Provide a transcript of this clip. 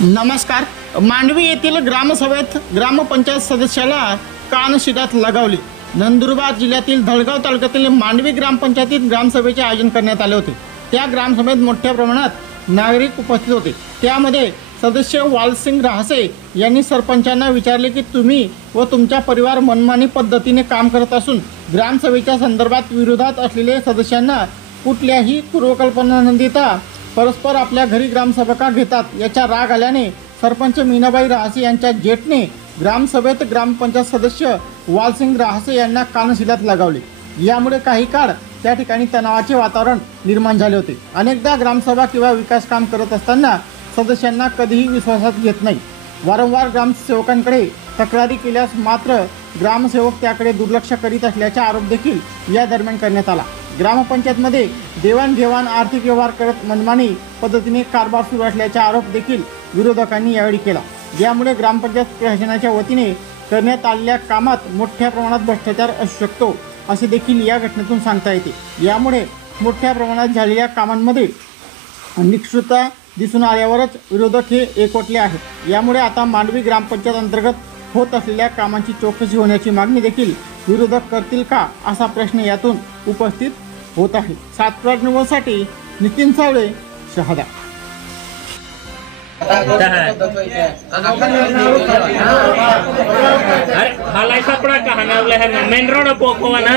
नमस्कार। मांडवी येथील ग्रामसभेत ग्रामपंचायत सदस्याला कानशिडात लगावली। नंदुरबार जिल्ह्यातील धळगाव तालुक्यातील मांडवी ग्रामपंचायतीत ग्रामसभेचे आयोजन करण्यात आले होते। त्या ग्रामसभेत मोठ्या प्रमाणात नागरिक उपस्थित होते। त्यामध्ये सदस्य वालसिंग राहसे यांनी सरपंचांना विचारले की तुम्ही व तुमचा परिवार मनमानी पद्धतीने काम करत असून ग्रामसभेच्या संदर्भात विरोधात असलेले सदस्यांना कुठल्याही पूर्वकल्पना न देता परस्पर आपल्या घरी ग्रामसभा का घेतात याचा राग आल्याने सरपंच मीनाबाई राहसे यांच्या जेठने ग्रामसभेत ग्रामपंचायत सदस्य वालसिंग राहसे यांना कानशिलात लगावले। यामुळे काही काळ त्या ठिकाणी तणावाचे वातावरण निर्माण झाले होते। अनेकदा ग्रामसभा किंवा विकास काम करत असताना सदस्यांना कधीही विश्वासात घेत नाही। वारंवार ग्रामसेवकांकडे तक्रारी केल्यास मात्र ग्रामसेवक त्याकडे दुर्लक्ष करीत असल्याचा आरोप देखील या दरम्यान करण्यात आला। ग्रामपंचायतमध्ये देवाणघेवाण आर्थिक व्यवहार करत मनमानी पद्धतीने कारभार सुरू असल्याचा आरोप देखील विरोधकांनी यावेळी केला। यामुळे ग्रामपंचायत प्रशासनाच्या वतीने करण्यात आलेल्या कामात मोठ्या प्रमाणात भ्रष्टाचार असू शकतो असे देखील या घटनेतून सांगता येते। यामुळे मोठ्या प्रमाणात झालेल्या कामांमध्ये निष्ठुरता दिसून आल्यावरच विरोधक हे एकवटले आहेत। यामुळे आता मांडवी ग्रामपंचायत अंतर्गत होत असलेल्या कामांची चौकशी होण्याची मागणी देखील विरोधक करतील का असा प्रश्न यातून उपस्थित होत आहे। सातपुरा न्यूजसाठी नितीन सावळे, शहादा। अरे हालाई सापड़ा कहाँ ना उले है ना मेन रोड पोको ना